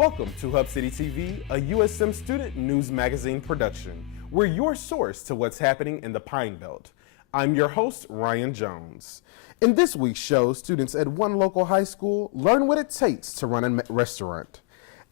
Welcome to Hub City TV, a USM student news magazine production. We're your source to what's happening in the Pine Belt. I'm your host, Ryan Jones. In this week's show, students at one local high school learn what it takes to run a restaurant.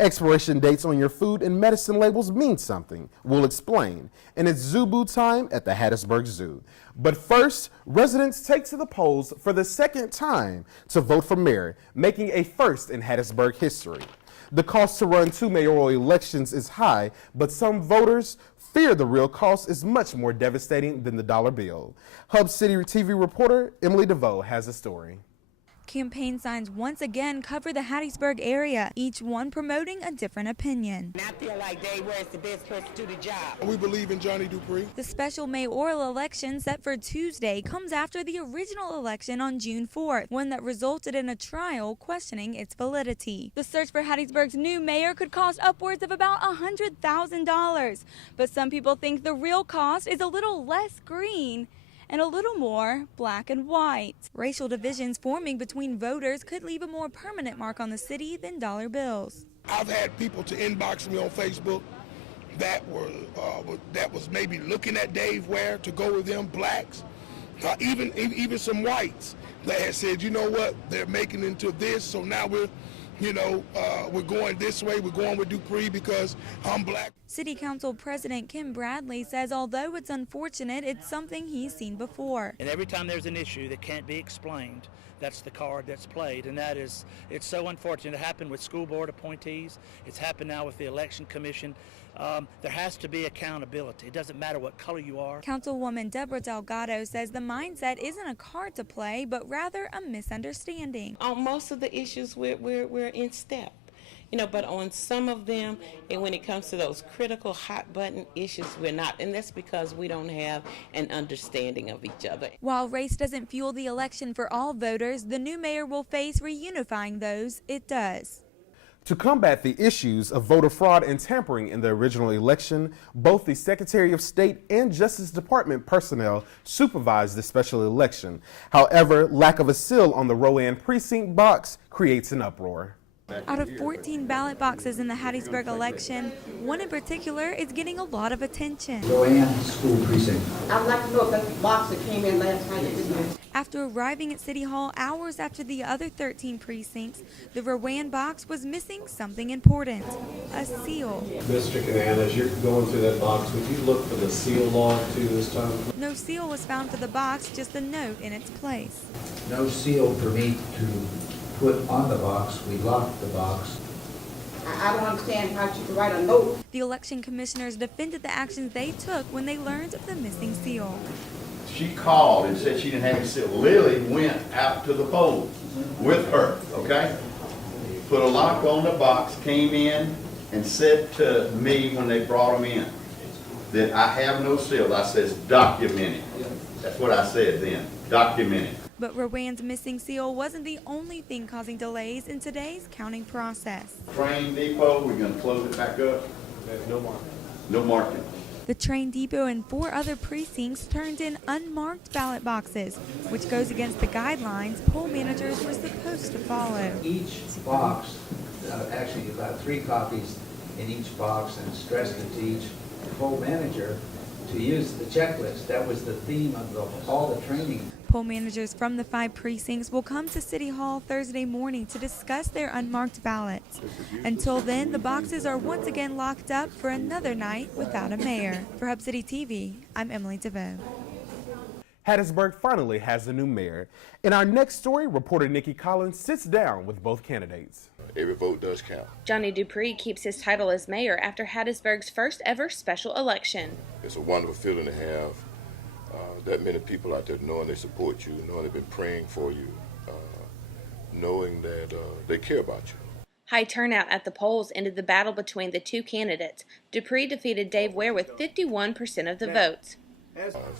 Expiration dates on your food and medicine labels mean something. We'll explain. And it's Zoo Boo time at the Hattiesburg Zoo. But first, residents take to the polls for the second time to vote for mayor, making a first in Hattiesburg history. The cost to run 2 mayoral elections is high, but some voters fear the real cost is much more devastating than the dollar bill. Hub City TV reporter Emily DeVoe has a story. Campaign signs once again cover the Hattiesburg area, each one promoting a different opinion. And I feel like Dave Ware is the best person to do the job. We believe in Johnny Dupree. The special mayoral election set for Tuesday comes after the original election on June 4th, one that resulted in a trial questioning its validity. The search for Hattiesburg's new mayor could cost upwards of about $100,000, but some people think the real cost is a little less green and a little more black and white. Racial divisions forming between voters could leave a more permanent mark on the city than dollar bills. I've had people to inbox me on Facebook that was maybe looking at Dave Ware to go with them, blacks, even some whites that had said, you know what, they're making it into this, so now we're going this way, we're going with Dupree because I'm black. City Council President Kim Bradley says although it's unfortunate, it's something he's seen before. And every time there's an issue that can't be explained, that's the card that's played, and it's so unfortunate. It happened with school board appointees. It's happened now with the election commission. There has to be accountability. It doesn't matter what color you are. Councilwoman Deborah Delgado says the mindset isn't a card to play, but rather a misunderstanding. On most of the issues, we're in step. But on some of them, and when it comes to those critical hot button issues, we're not. And that's because we don't have an understanding of each other. While race doesn't fuel the election for all voters, the new mayor will face reunifying those it does. To combat the issues of voter fraud and tampering in the original election, both the Secretary of State and Justice Department personnel supervised the special election. However, lack of a seal on the Rowan precinct box creates an uproar. Out of 14 ballot boxes in the Hattiesburg election, one in particular is getting a lot of attention. Rowan School Precinct. I'd like to know if that box that came in last night is in there. After arriving at City Hall hours after the other 13 precincts, the Rowan box was missing something important, a seal. Mr. Canan, as you're going through that box, would you look for the seal log too this time? No seal was found for the box, just a note in its place. No seal for me to put on the box. We locked the box. I don't understand how she could write a note. The election commissioners defended the actions they took when they learned of the missing seal. She called and said she didn't have a seal. Lily went out to the polls with her, okay? Put a lock on the box, came in and said to me when they brought them in that I have no seal. I says, document it. That's what I said then, document it. But Rowan's missing seal wasn't the only thing causing delays in today's counting process. Train depot, we're going to close it back up. No marking. No marking. The train depot and 4 other precincts turned in unmarked ballot boxes, which goes against the guidelines poll managers were supposed to follow. Each box, actually about 3 copies in each box, and stressed it to each poll manager to use the checklist. That was the theme of all the training. Poll managers from the 5 precincts will come to City Hall Thursday morning to discuss their unmarked ballots. Until then, the boxes are once again locked up for another night without a mayor. For Hub City TV, I'm Emily DeVoe. Hattiesburg finally has a new mayor. In our next story, reporter Nikki Collins sits down with both candidates. Every vote does count. Johnny Dupree keeps his title as mayor after Hattiesburg's first ever special election. It's a wonderful feeling to have that many people out there knowing they support you, knowing they've been praying for you, knowing that they care about you. High turnout at the polls ended the battle between the 2 candidates. Dupree defeated Dave Ware with 51% of the votes.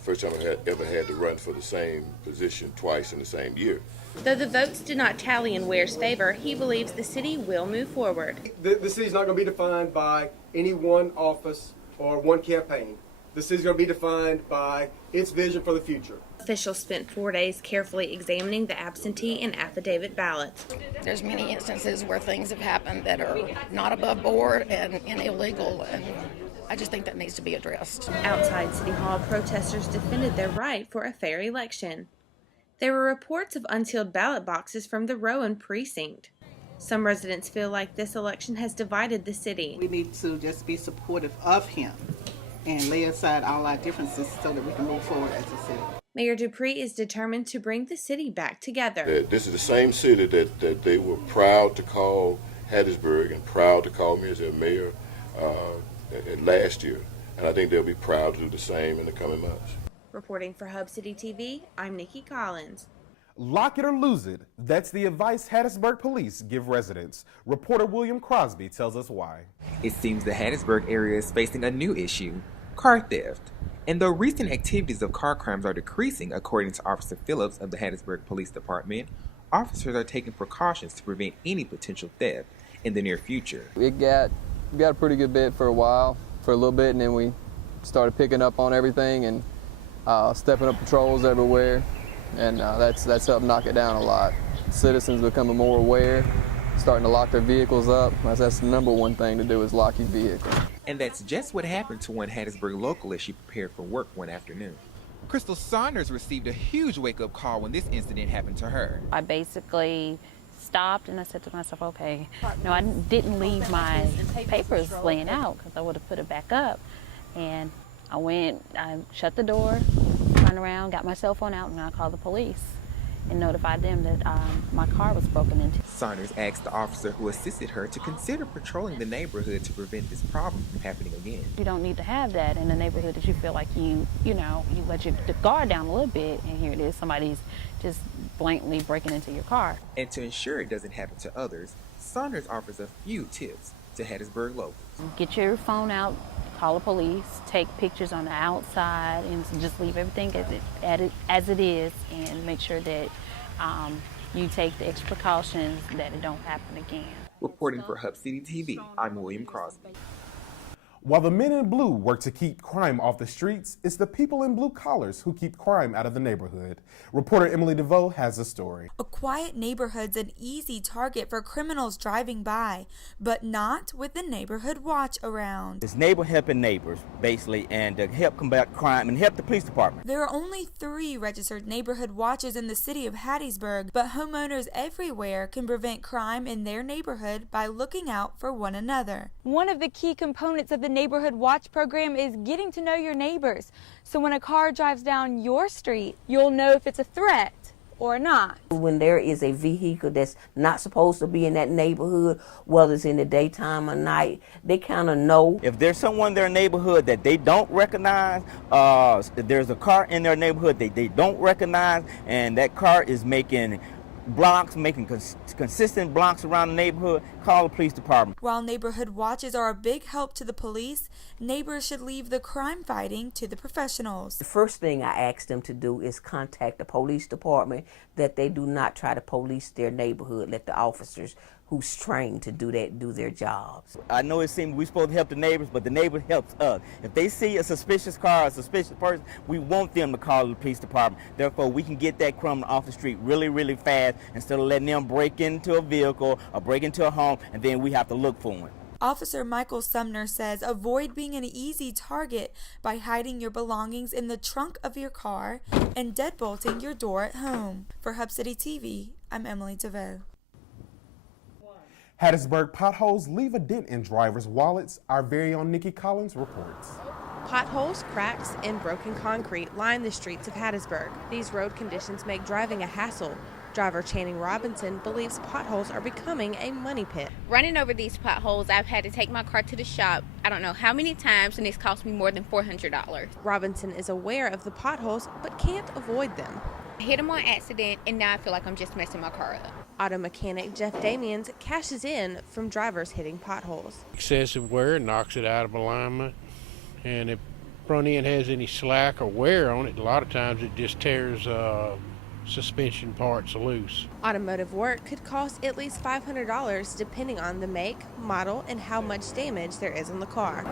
First time I ever had to run for the same position twice in the same year. Though the votes did not tally in Ware's favor, he believes the city will move forward. The city's not going to be defined by any one office or one campaign. the city's going to be defined by its vision for the future. Officials spent 4 days carefully examining the absentee and affidavit ballots. There's many instances where things have happened that are not above board and illegal, and I just think that needs to be addressed. Outside City Hall, protesters defended their right for a fair election. There were reports of unsealed ballot boxes from the Rowan precinct. Some residents feel like this election has divided the city. We need to just be supportive of him and lay aside all our differences so that we can move forward as a city. Mayor Dupree is determined to bring the city back together. This is the same city that they were proud to call Hattiesburg and proud to call me as their mayor last year. And I think they'll be proud to do the same in the coming months. Reporting for Hub City TV, I'm Nikki Collins. Lock it or lose it. That's the advice Hattiesburg police give residents. Reporter William Crosby tells us why. It seems the Hattiesburg area is facing a new issue, car theft. And though recent activities of car crimes are decreasing, according to Officer Phillips of the Hattiesburg Police Department, officers are taking precautions to prevent any potential theft in the near future. We got a pretty good bit for a while, for a little bit, and then we started picking up on everything and stepping up patrols everywhere. And that's helped knock it down a lot. Citizens becoming more aware, starting to lock their vehicles up. That's the number one thing to do, is lock your vehicle. And that's just what happened to one Hattiesburg local as she prepared for work one afternoon. Crystal Saunders received a huge wake-up call when this incident happened to her. I basically stopped and I said to myself, okay, no, I didn't leave my papers laying out because I would have put it back up. And I shut the door, turned around, got my cell phone out, and I called the police and notified them that my car was broken into. Saunders asked the officer who assisted her to consider patrolling the neighborhood to prevent this problem from happening again. You don't need to have that in a neighborhood that you feel like you let your guard down a little bit, and here it is, somebody's just blatantly breaking into your car. And to ensure it doesn't happen to others, Saunders offers a few tips to Hattiesburg locals. Get your phone out, call the police, take pictures on the outside, and just leave everything as it is, and make sure that you take the extra precautions that it don't happen again. Reporting for Hub City TV, I'm William Crosby. While the men in blue work to keep crime off the streets, it's the people in blue collars who keep crime out of the neighborhood. Reporter Emily DeVoe has a story. A quiet neighborhood's an easy target for criminals driving by, but not with the neighborhood watch around. It's neighbor helping neighbors, basically, and to help combat crime and help the police department. There are only 3 registered neighborhood watches in the city of Hattiesburg, but homeowners everywhere can prevent crime in their neighborhood by looking out for one another. One of the key components of the Neighborhood Watch program is getting to know your neighbors. So when a car drives down your street, you'll know if it's a threat or not. When there is a vehicle that's not supposed to be in that neighborhood, whether it's in the daytime or night, they kind of know. If there's someone in their neighborhood that they don't recognize, if there's a car in their neighborhood that they don't recognize, and that car is making consistent blocks around the neighborhood, call the police department. While neighborhood watches are a big help to the police, neighbors should leave the crime fighting to the professionals. The first thing I ask them to do is contact the police department, that they do not try to police their neighborhood. Let the officers who's trained to do that do their jobs. I know it seems we're supposed to help the neighbors, but the neighbor helps us. If they see a suspicious car, a suspicious person, we want them to call the police department. Therefore, we can get that criminal off the street really, really fast instead of letting them break into a vehicle or break into a home, and then we have to look for them. Officer Michael Sumner says avoid being an easy target by hiding your belongings in the trunk of your car and deadbolting your door at home. For Hub City TV, I'm Emily DeVoe. Hattiesburg potholes leave a dent in drivers' wallets. Our very own Nikki Collins reports. Potholes, cracks, and broken concrete line the streets of Hattiesburg. These road conditions make driving a hassle. Driver Channing Robinson believes potholes are becoming a money pit. Running over these potholes, I've had to take my car to the shop I don't know how many times, and it's cost me more than $400. Robinson is aware of the potholes but can't avoid them. I hit them on accident, and now I feel like I'm just messing my car up. Auto mechanic Jeff Damians cashes in from drivers hitting potholes. Excessive wear knocks it out of alignment, and if front end has any slack or wear on it, a lot of times it just tears suspension parts loose. Automotive work could cost at least $500 depending on the make, model, and how much damage there is on the car.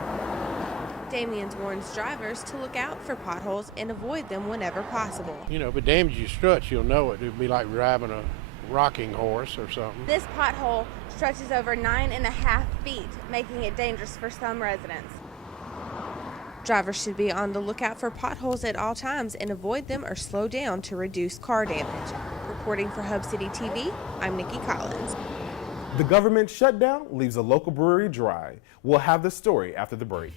Damians warns drivers to look out for potholes and avoid them whenever possible. You know, if it damages your struts, you'll know it. It'd be like driving a rocking horse or something. This pothole stretches over 9.5 feet, making it dangerous for some residents. Drivers should be on the lookout for potholes at all times and avoid them or slow down to reduce car damage. Reporting for Hub City TV, I'm Nikki Collins. The government shutdown leaves a local brewery dry. We'll have the story after the break.